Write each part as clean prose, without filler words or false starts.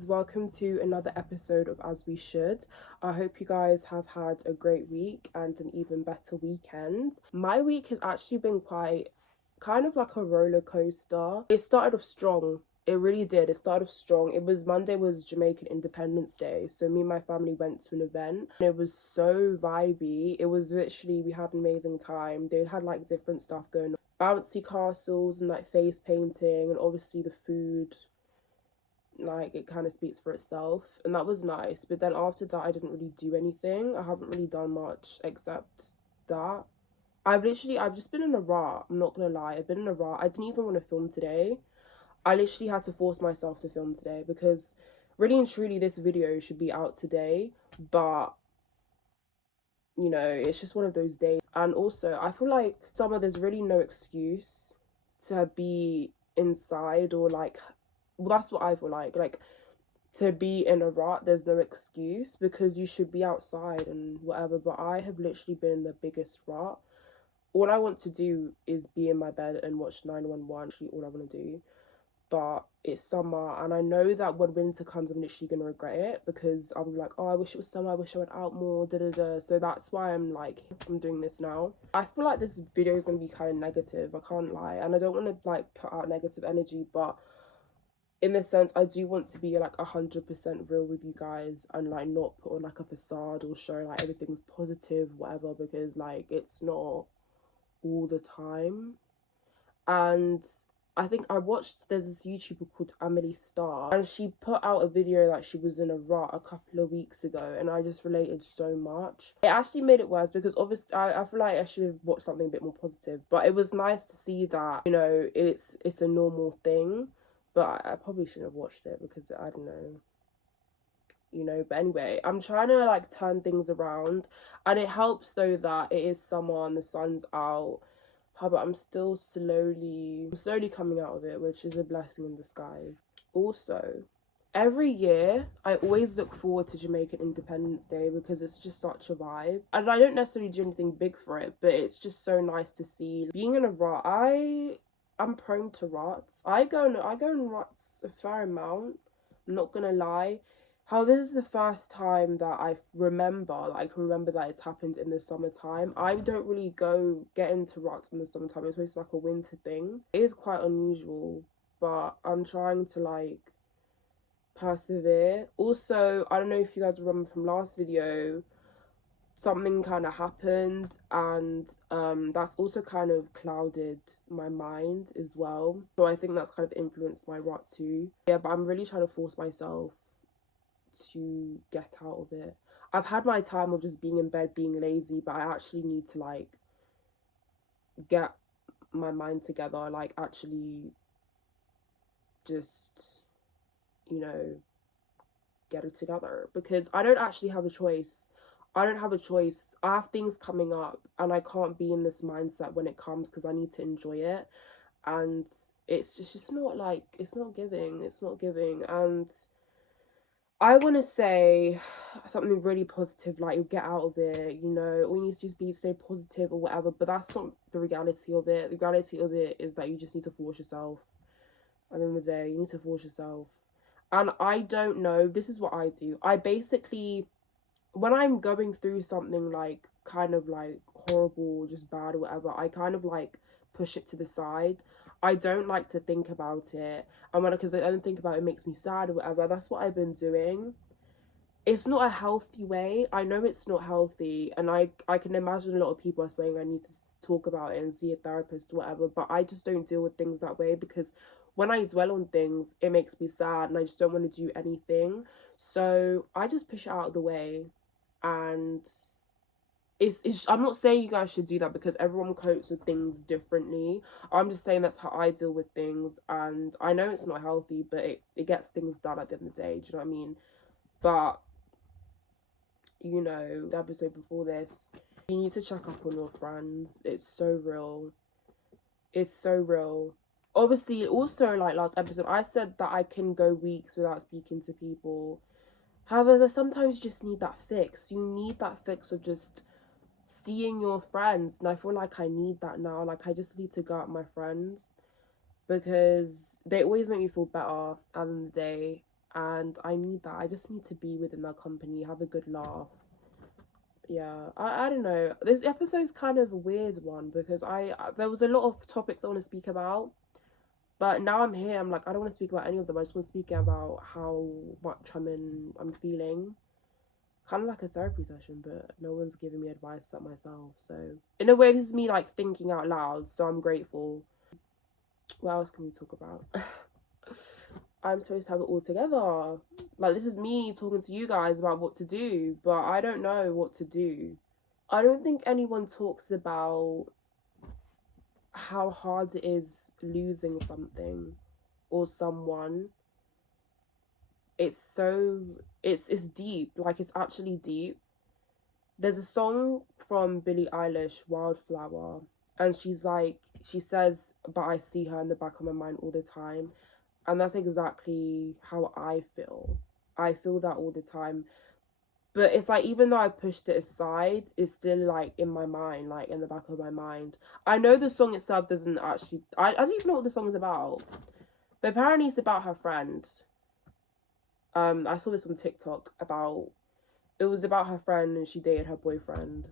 guys, welcome to another episode of As We Should. I hope you guys have had a great week and an even better weekend. My week has actually been quite kind of like a roller coaster. It started off strong. It really did. It started off strong. Monday was Jamaican Independence Day, so me and my family went to an event and it was so vibey. It was literally, we had an amazing time. They had like different stuff going on, bouncy castles and like face painting, and obviously the food, like it kind of speaks for itself, and that was nice. But then after that I didn't really do anything. I haven't really done much except that. I've just been in a rut. I'm not gonna lie, I've been in a rut. I didn't even want to film today. I literally had to force myself to film today because really and truly this video should be out today, but you know, it's just one of those days. And also I feel like there's really no excuse to be inside, or like, well, that's what I feel like to be in a rut. There's no excuse because you should be outside and whatever, but I have literally been in the biggest rut. All I want to do is be in my bed and watch 911. Actually, all I want to do. But it's summer, and I know that when winter comes I'm literally gonna regret it, because I'll be like, oh, I wish it was summer, I wish I went out more, So that's why I'm doing this now. I feel like this video is gonna be kind of negative, I can't lie, and I don't want to like put out negative energy, but in this sense I do want to be like 100% real with you guys and like not put on like a facade or show like everything's positive, whatever, because like it's not all the time. And I think there's this YouTuber called Amelie Star, and she put out a video like she was in a rut a couple of weeks ago, and I just related so much. It actually made it worse because obviously I feel like I should have watched something a bit more positive, but it was nice to see that, you know, it's a normal thing. But I probably shouldn't have watched it because I don't know, you know. But anyway, I'm trying to like turn things around, and it helps though that it is summer and the sun's out. But I'm still slowly coming out of it, which is a blessing in disguise. Also, every year I always look forward to Jamaican Independence Day because it's just such a vibe, and I don't necessarily do anything big for it, but it's just so nice to see. Being in a rut, I'm prone to ruts. I go in ruts a fair amount, I'm not gonna lie. How this is the first time that I remember that it's happened in the summertime. I don't really get into ruts in the summertime. It's always like a winter thing. It is quite unusual, but I'm trying to like persevere. Also, I don't know if you guys remember from last video, something kind of happened, and that's also kind of clouded my mind as well, so I think that's kind of influenced my rut too. Yeah, but I'm really trying to force myself to get out of it. I've had my time of just being in bed being lazy, but I actually need to like get my mind together, like actually just, you know, get it together, because I don't actually have a choice. I have things coming up and I can't be in this mindset when it comes, because I need to enjoy it, and it's just not like, it's not giving. And I want to say something really positive, like, you'll get out of it, you know, all you need to just be stay positive or whatever, but that's not the reality of it. The reality of it is that you just need to force yourself. At the end of the day, you need to force yourself. And I don't know, this is what I do. I basically, when I'm going through something like kind of like horrible, just bad or whatever, I kind of like push it to the side. I don't like to think about it, and because I don't think about it, it makes me sad or whatever. That's what I've been doing. It's not a healthy way. I know it's not healthy, and I can imagine a lot of people are saying I need to talk about it and see a therapist or whatever, but I just don't deal with things that way, because when I dwell on things, it makes me sad and I just don't want to do anything. So I just push it out of the way. And I'm not saying you guys should do that, because everyone copes with things differently. I'm just saying that's how I deal with things, and I know it's not healthy, but it gets things done at the end of the day. Do you know what I mean? But, you know, the episode before this, you need to check up on your friends. It's so real. It's so real. Obviously, also, like last episode, I said that I can go weeks without speaking to people. However, sometimes you just need that fix. You need that fix of just seeing your friends, and I feel like I need that now. Like, I just need to go out with my friends because they always make me feel better at the end of the day. and I need that. I just need to be within their company, have a good laugh. Yeah, I don't know. This episode's kind of a weird one because there was a lot of topics I want to speak about, but now I'm here. I'm like, I don't want to speak about any of them. I just want to speak about how much I'm feeling. Kind of like a therapy session, but no one's giving me advice except myself. So in a way, this is me like thinking out loud. So I'm grateful. What else can we talk about? I'm supposed to have it all together. Like, this is me talking to you guys about what to do, but I don't know what to do. I don't think anyone talks about how hard it is losing something or someone. It's deep. Like, it's actually deep. There's a song from Billie Eilish, Wildflower, and she says, but I see her in the back of my mind all the time. And that's exactly how I feel. I feel that all the time. But it's like, even though I pushed it aside, it's still like in my mind, like in the back of my mind. I know the song itself doesn't actually, I don't even know what the song is about. But apparently it's about her friend. I saw this on TikTok it was about her friend and she dated her boyfriend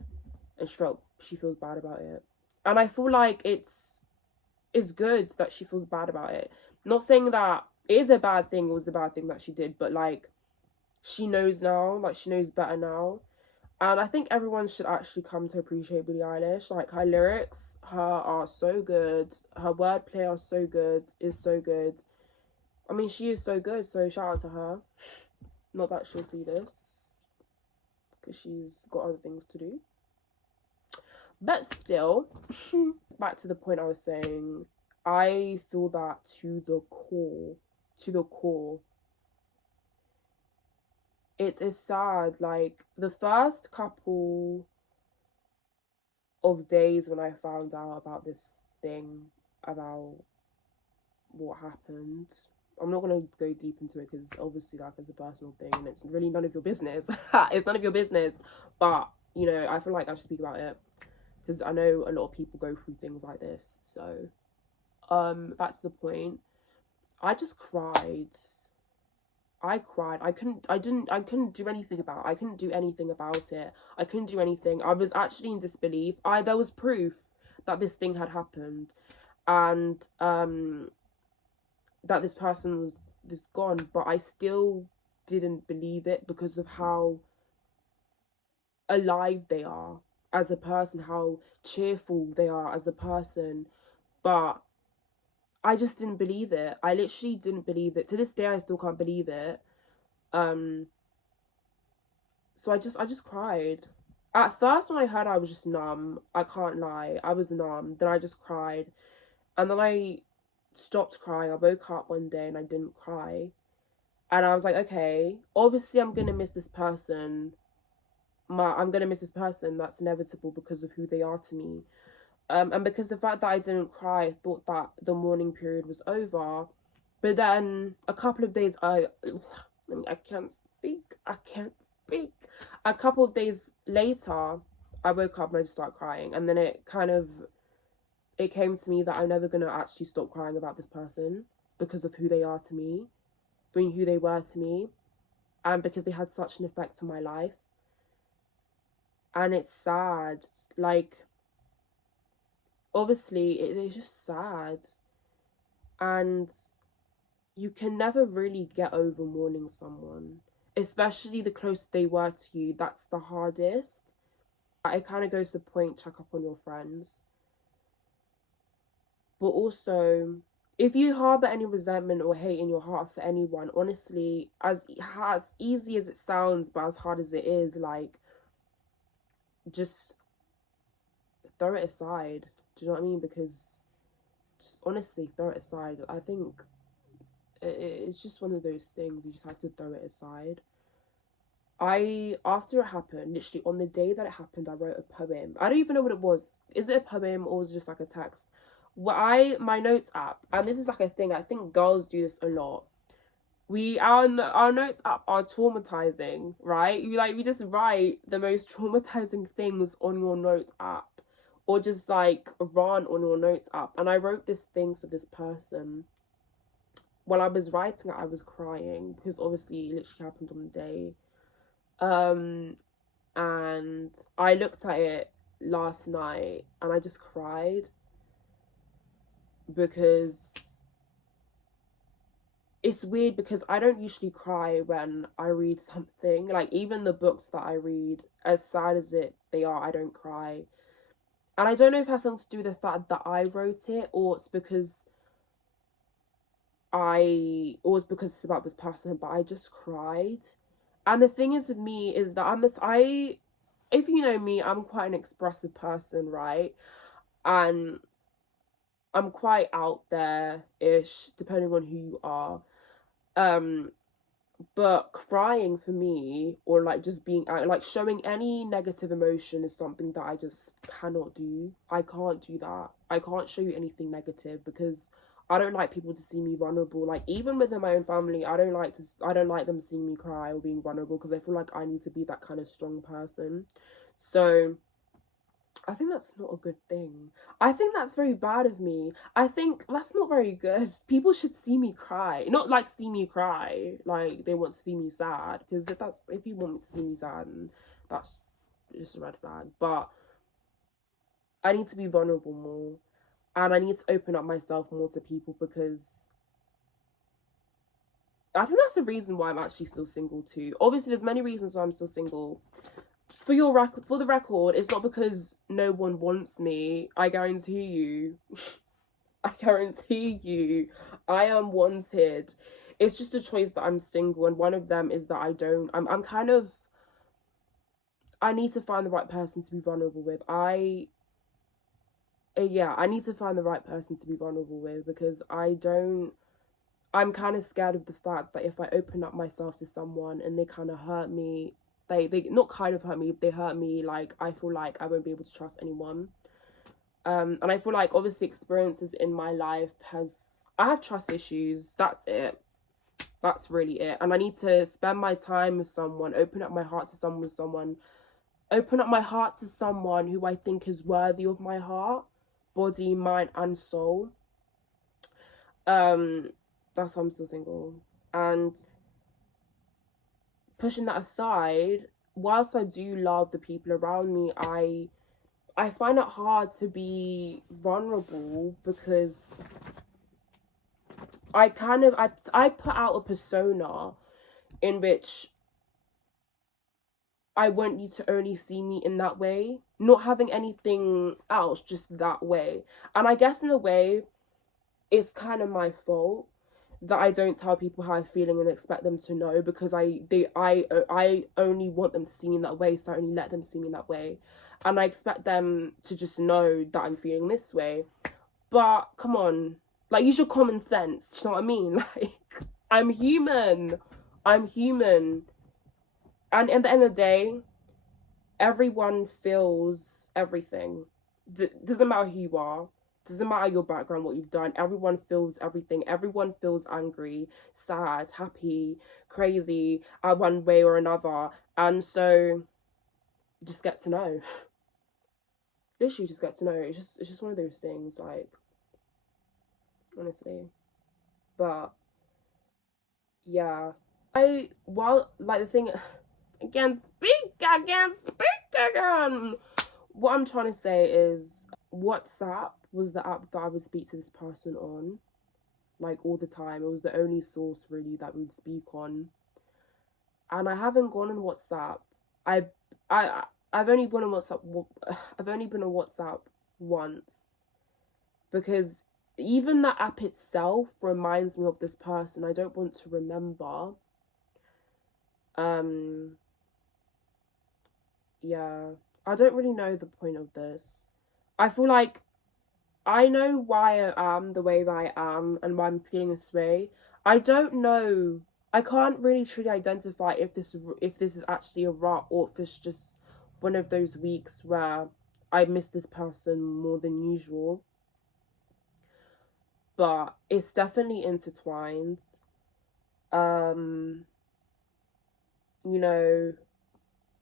and she feels bad about it. And I feel like it's good that she feels bad about it. Not saying that it is a bad thing, it was a bad thing that she did, but like, she knows now, like she knows better now. And I think everyone should actually come to appreciate Billie Eilish. Like, her lyrics, are so good. Her wordplay are so good, is so good. I mean, she is so good, so shout out to her. Not that she'll see this, because she's got other things to do. But still, back to the point I was saying, I feel that to the core. To the core. It is sad. Like, the first couple of days when I found out about this thing, about what happened, I'm not going to go deep into it because obviously, like, it's a personal thing and it's really none of your business. It's none of your business. But, you know, I feel like I should speak about it because I know a lot of people go through things like this. So, back to the point. I just cried. I cried. I couldn't do anything about it. I couldn't do anything about it. I couldn't do anything. I was actually in disbelief. There was proof that this thing had happened and that this person was gone, but I still didn't believe it because of how alive they are as a person, how cheerful they are as a person. But I just didn't believe it. I literally didn't believe it. To this day, I still can't believe it. So I just cried. At first, when I heard, I was just numb. I can't lie. I was numb. Then I just cried. And then I stopped crying. I woke up one day and I didn't cry. And I was like, okay, obviously I'm going to miss this person. I'm going to miss this person. That's inevitable because of who they are to me. And because the fact that I didn't cry, I thought that the mourning period was over. But then a couple of days, I can't speak. A couple of days later, I woke up and I just started crying. And then it came to me that I'm never going to actually stop crying about this person because of who they are to me. I mean, who they were to me. And because they had such an effect on my life. And it's sad. Like, obviously, it's just sad. And you can never really get over mourning someone, especially the closer they were to you. That's the hardest. It kind of goes to the point, check up on your friends. But also, if you harbour any resentment or hate in your heart for anyone, honestly, as easy as it sounds, but as hard as it is, like, just throw it aside. Do you know what I mean? Because just honestly, throw it aside. I think it's just one of those things, you just have to throw it aside. After it happened, literally on the day that it happened, I wrote a poem. I don't even know what it was. Is it a poem or was it just like a text? My notes app, and this is like a thing, I think girls do this a lot. Our notes app are traumatizing, right? We just write the most traumatizing things on your note app, or just like rant on your notes app. And I wrote this thing for this person while I was writing it, I was crying because obviously it literally happened on the day. And I looked at it last night and I just cried because it's weird because I don't usually cry when I read something. Like, even the books that I read, as sad as they are, I don't cry. And I don't know if it has something to do with the fact that I wrote it, or it's because it's about this person, but I just cried. And the thing is with me is that if you know me, I'm quite an expressive person, right? And I'm quite out there-ish, depending on who you are. But crying for me, or like just being out, like showing any negative emotion, is something that I just cannot do. I can't do that. I can't show you anything negative because I don't like people to see me vulnerable. Like, even within my own family, I don't like them seeing me cry or being vulnerable, because I feel like I need to be that kind of strong person. So I think that's not a good thing. I think that's very bad of me. I think that's not very good. People should see me cry. Not like see me cry, like they want to see me sad. Because if you want me to see me sad, then that's just a red flag. But I need to be vulnerable more. And I need to open up myself more to people, because I think that's the reason why I'm actually still single too. Obviously, there's many reasons why I'm still single. For the record, it's not because no one wants me. I guarantee you, I am wanted. It's just a choice that I'm single, and one of them is that I'm kind of, I need to find the right person to be vulnerable with. I need to find the right person to be vulnerable with, because I'm kind of scared of the fact that if I open up myself to someone and they kind of hurt me, they not kind of hurt me, they hurt me, like, I feel like I won't be able to trust anyone. And I feel like, obviously, experiences in my life I have trust issues. That's it. That's really it. And I need to spend my time with someone, open up my heart to someone who I think is worthy of my heart, body, mind, and soul. That's why I'm still single. And pushing that aside, whilst I do love the people around me, I find it hard to be vulnerable, because I put out a persona in which I want you to only see me in that way, not having anything else, just that way. And I guess in a way, it's kind of my fault that I don't tell people how I'm feeling and expect them to know, because I only want them to see me in that way, so I only let them see me in that way, and I expect them to just know that I'm feeling this way. But come on, like, use your common sense. Do you know what I mean? Like, I'm human, and at the end of the day, everyone feels everything. Doesn't matter who you are. Doesn't matter your background, what you've done. Everyone feels everything. Everyone feels angry, sad, happy, crazy, one way or another. And so, just get to know. Literally, just get to know. It's just one of those things. Like, honestly. But yeah, the thing again. Speak again. What I'm trying to say is, WhatsApp was the app that I would speak to this person on, like, all the time. It was the only source really that we would speak on. And I haven't gone on WhatsApp. I I I've only been on WhatsApp. I've only been on WhatsApp once, because even that app itself reminds me of this person. I don't want to remember. Yeah, I don't really know the point of this. I feel like I know why I am the way that I am and why I'm feeling this way. I don't know. I can't really truly identify if this is actually a rut, or if it's just one of those weeks where I miss this person more than usual. But it's definitely intertwined. Um, you know,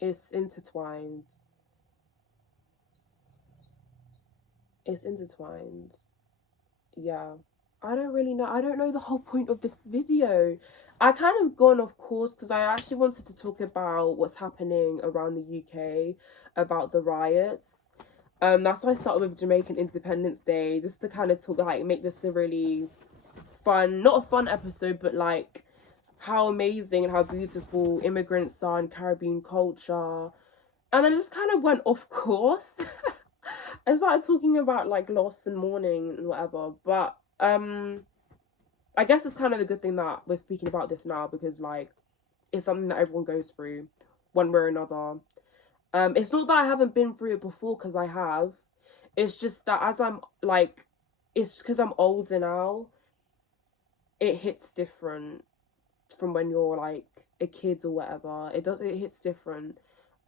it's intertwined. It's intertwined. Yeah. I don't really know. I don't know the whole point of this video. I kind of gone off course because I actually wanted to talk about what's happening around the UK, about the riots. That's why I started with Jamaican Independence Day, just to kind of talk, like, make this a really fun, not a fun episode, but like how amazing and how beautiful immigrants are in Caribbean culture. And then I just kind of went off course. I started talking about like loss and mourning and whatever, but I guess it's kind of a good thing that we're speaking about this now, because like it's something that everyone goes through one way or another. It's not that I haven't been through it before, because I have. It's just that as I'm like, it's because I'm older now, it hits different from when you're like a kid or whatever. It hits different.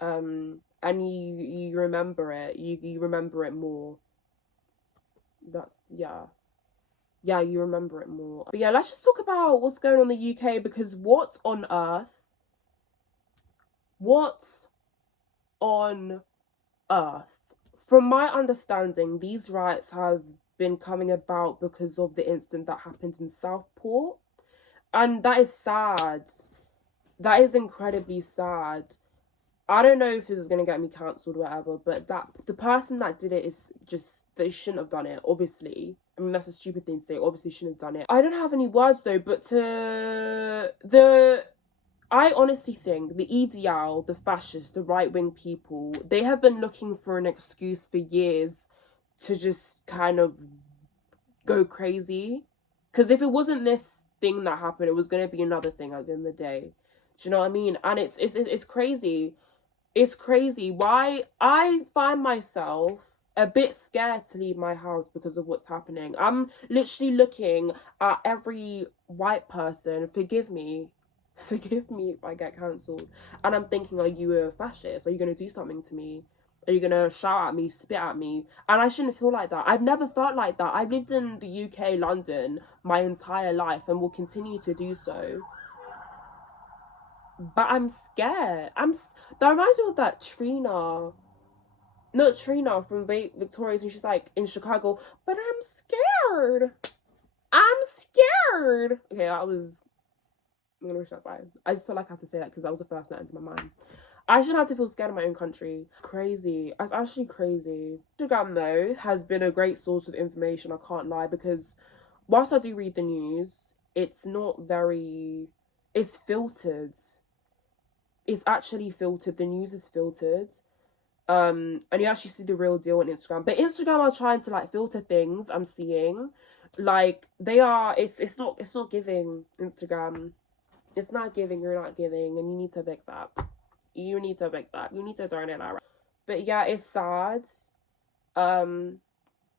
And you remember it. You remember it more. That's, yeah. Yeah, you remember it more. But yeah, let's just talk about what's going on in the UK, because what on earth? What on earth? From my understanding, these riots have been coming about because of the incident that happened in Southport. And that is sad. That is incredibly sad. I don't know if this is gonna get me cancelled or whatever, but that the person that did it is just, they shouldn't have done it, obviously. I mean, that's a stupid thing to say, obviously shouldn't have done it. I don't have any words though, but I honestly think the EDL, the fascists, the right-wing people, they have been looking for an excuse for years to just kind of go crazy. Because if it wasn't this thing that happened, it was going to be another thing at the end of the day. Do you know what I mean? And it's crazy. It's crazy. Why I find myself a bit scared to leave my house because of what's happening. I'm literally looking at every white person, forgive me if I get cancelled, and I'm thinking, are you a fascist? Are you going to do something to me? Are you going to shout at me, spit at me? And I shouldn't feel like that. I've never felt like that. I've lived in the UK, London, my entire life, and will continue to do so. But I'm scared. That reminds me of that Trina. Not Trina from Victoria's, and she's like in Chicago, but I'm scared. I'm scared. Okay, that was, I'm gonna wish that side. I just feel like I have to say that because that was the first that entered my mind. I shouldn't have to feel scared of my own country. Crazy. That's actually crazy. Instagram though has been a great source of information, I can't lie, because whilst I do read the news, it's not very, it's filtered. It's actually filtered. The news is filtered. And you actually see the real deal on Instagram. But Instagram are trying to like filter things, I'm seeing. Like they are, it's not giving. Instagram. It's not giving, you're not giving, and you need to fix that. You need to fix that. You need to turn it around. But yeah, it's sad. And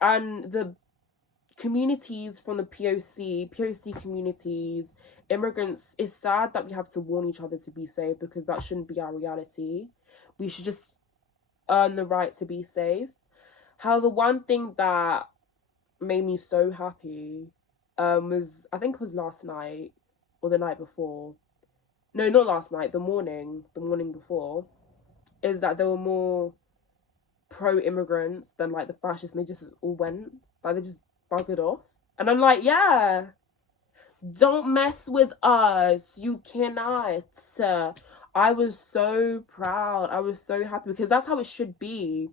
the communities from the POC communities, immigrants, it's sad that we have to warn each other to be safe, because that shouldn't be our reality. We should just earn the right to be safe. However, one thing that made me so happy was, I think it was last night or the night before. No, not last night, the morning before, is that there were more pro-immigrants than like the fascists, and they just all went. Like they just buggered off. And I'm like, yeah, don't mess with us. You cannot. I was so proud. I was so happy, because that's how it should be.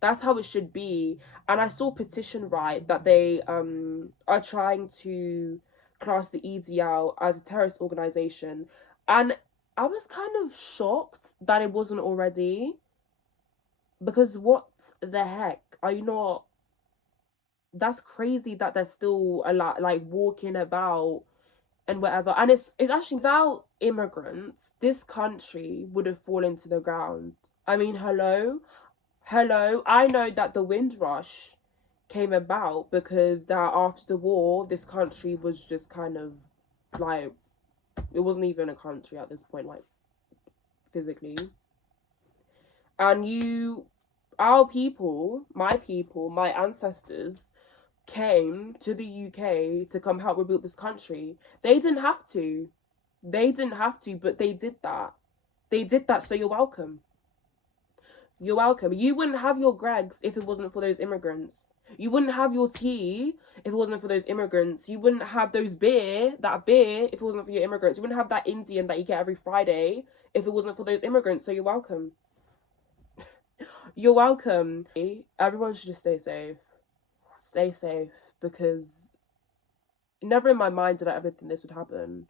That's how it should be. And I saw a petition, right, that they are trying to class the EDL as a terrorist organization. And I was kind of shocked that it wasn't already. Because what the heck? Are you not... That's crazy that they're still a lot like walking about and whatever. And it's actually, without immigrants, this country would have fallen to the ground. I mean, hello. I know that the Windrush came about because that after the war, this country was just kind of like, it wasn't even a country at this point, like physically. And our people, my ancestors came to the UK to come help rebuild this country. They didn't have to, but they did that. So you're welcome. You wouldn't have your Gregs if it wasn't for those immigrants. You wouldn't have your tea if it wasn't for those immigrants. You wouldn't have that beer, if it wasn't for your immigrants. You wouldn't have that Indian that you get every Friday if it wasn't for those immigrants. So you're welcome. You're welcome. Everyone should just stay safe. Stay safe, because never in my mind did I ever think this would happen.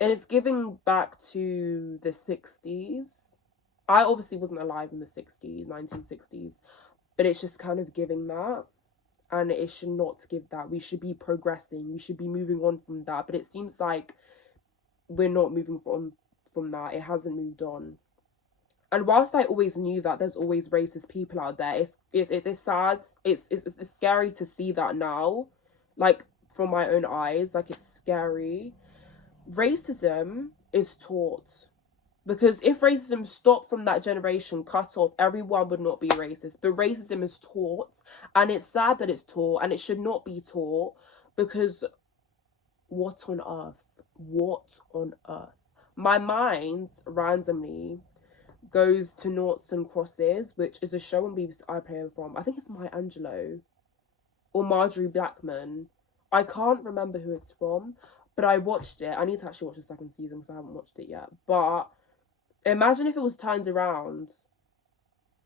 And it's giving back to the 60s. I obviously wasn't alive in the 60s, 1960s, but it's just kind of giving that. And it should not give that. We should be progressing. We should be moving on from that. But it seems like we're not moving from that. It hasn't moved on. And whilst I always knew that there's always racist people out there, it's sad. It's scary to see that now, like from my own eyes. Like, it's scary. Racism is taught, because if racism stopped from that generation, cut off, everyone would not be racist. But racism is taught, and it's sad that it's taught, and it should not be taught, because what on earth? What on earth? My mind randomly goes to Noughts and Crosses, which is a show on BBC iPlayer from, I think it's Maya Angelou or Marjorie Blackman. I can't remember who it's from, but I watched it. I need to actually watch the second season because I haven't watched it yet. But imagine if it was turned around.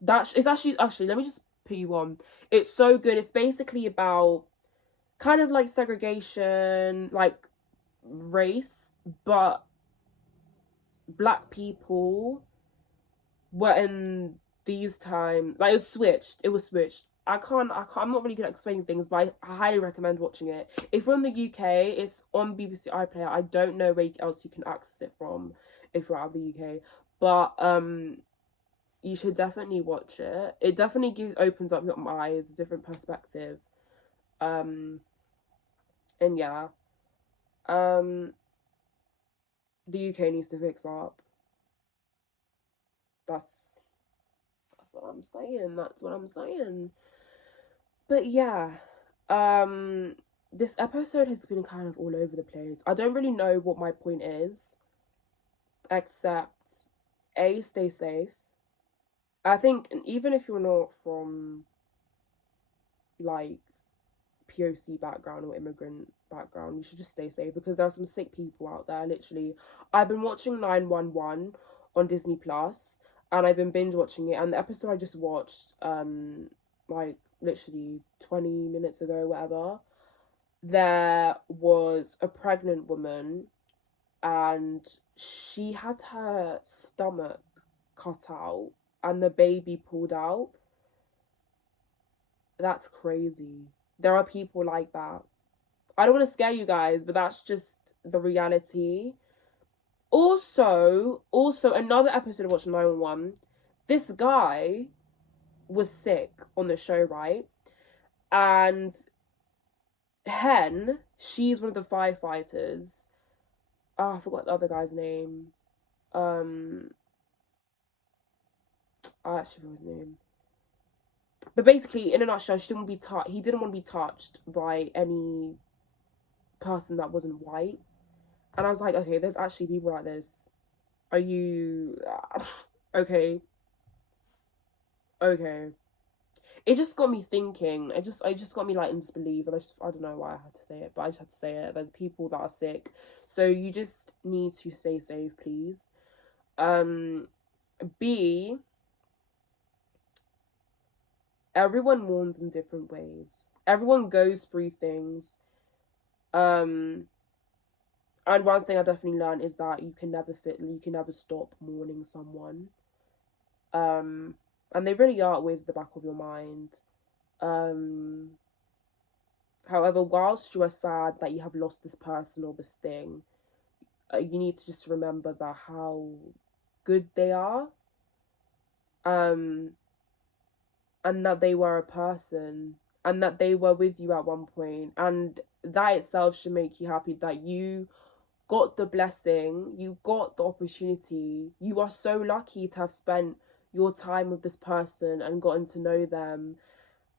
It's actually, let me just put you on. It's so good. It's basically about kind of like segregation, like race, but black people were in these times, like, it was switched. I'm not really good at explaining things, but I highly recommend watching it. If you're in the UK, it's on BBC iPlayer. I don't know where else you can access it from if you're out of the UK, but you should definitely watch it. It definitely opens up your eyes, a different perspective. And yeah, the UK needs to fix up. That's what I'm saying. That's what I'm saying. But yeah, this episode has been kind of all over the place. I don't really know what my point is, except A, stay safe. I think even if you're not from like POC background or immigrant background, you should just stay safe, because there are some sick people out there. Literally, I've been watching 911 on Disney Plus, and I've been binge watching it. And the episode I just watched, like literally 20 minutes ago, whatever, there was a pregnant woman, and she had her stomach cut out and the baby pulled out. That's crazy. There are people like that. I don't want to scare you guys, but that's just the reality. Also, another episode of Watch 911, this guy was sick on the show, right? And Hen, she's one of the firefighters. Oh, I forgot the other guy's name. I actually forgot his name. But basically, in a nutshell, he didn't want to be touched by any person that wasn't white. And I was like, okay, there's actually people like this. Are you... okay. It just got me thinking. It just got me like in disbelief, and I don't know why I had to say it, but I just had to say it. There's people that are sick, so you just need to stay safe, please. B, everyone mourns in different ways. Everyone goes through things. And one thing I definitely learned is that you can never stop mourning someone. And they really are always at the back of your mind. However, whilst you are sad that you have lost this person or this thing, you need to just remember that how good they are. And that they were a person, and that they were with you at one point, and that itself should make you happy that you got the blessing, you got the opportunity. You are so lucky to have spent your time with this person and gotten to know them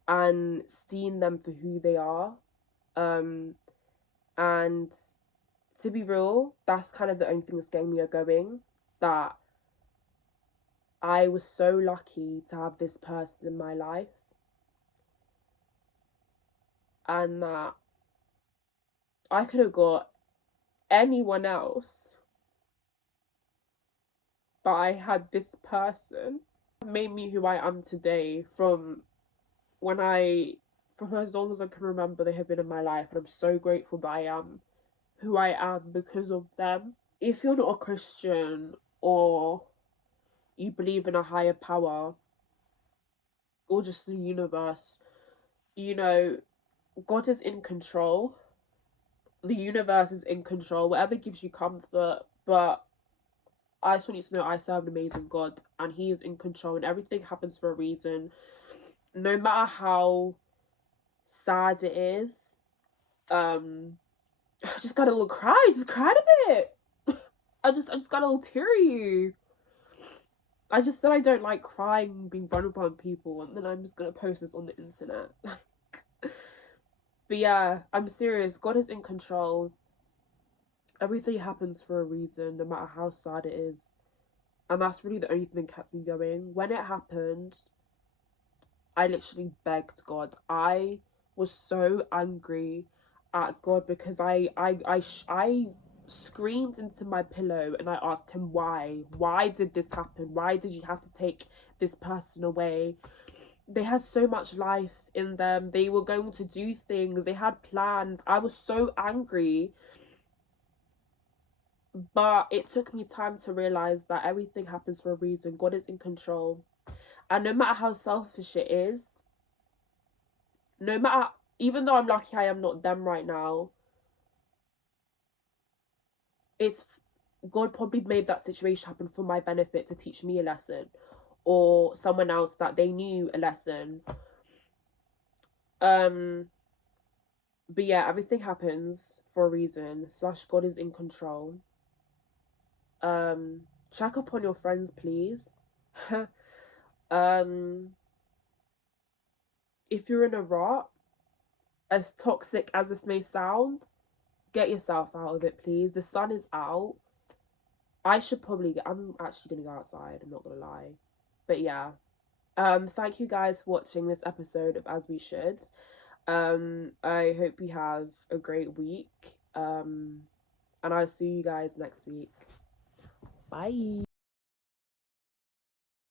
and seen them for who they are. And to be real, that's kind of the only thing that's getting me going, that I was so lucky to have this person in my life. and that I could have got anyone else, but I had this person made me who I am today when I from as long as I can remember. They have been in my life, and I'm so grateful that I am who I am because of them. If you're not a Christian, or you believe in a higher power, or just the universe, you know, God is in control. The universe is in control, whatever gives you comfort. But I just want you to know I serve an amazing God, and He is in control, and everything happens for a reason. No matter how sad it is, I just got a little cry. Just cried a bit. I just got a little teary. I just said I don't like crying, being vulnerable on people, and then I'm just gonna post this on the internet. But yeah, I'm serious. God is in control. Everything happens for a reason, no matter how sad it is. And that's really the only thing that kept me going. When it happened, I literally begged God. I was so angry at God because I screamed into my pillow and I asked him why. Why did this happen? Why did you have to take this person away? They had so much life in them. They were going to do things. They had plans. I was so angry. But it took me time to realize that everything happens for a reason. God is in control. And no matter how selfish it is, no matter, even though I'm lucky I am not them right now, it's God probably made that situation happen for my benefit, to teach me a lesson, or someone else that they knew a lesson. But yeah, everything happens for a reason. Slash God is in control. Check up on your friends, please. um if you're in a rut, as toxic as this may sound, get yourself out of it, please. The sun is out. I'm actually gonna go outside, I'm not gonna lie. But yeah. Thank you guys for watching this episode of As We Should. I hope you have a great week. And I'll see you guys next week. Bye.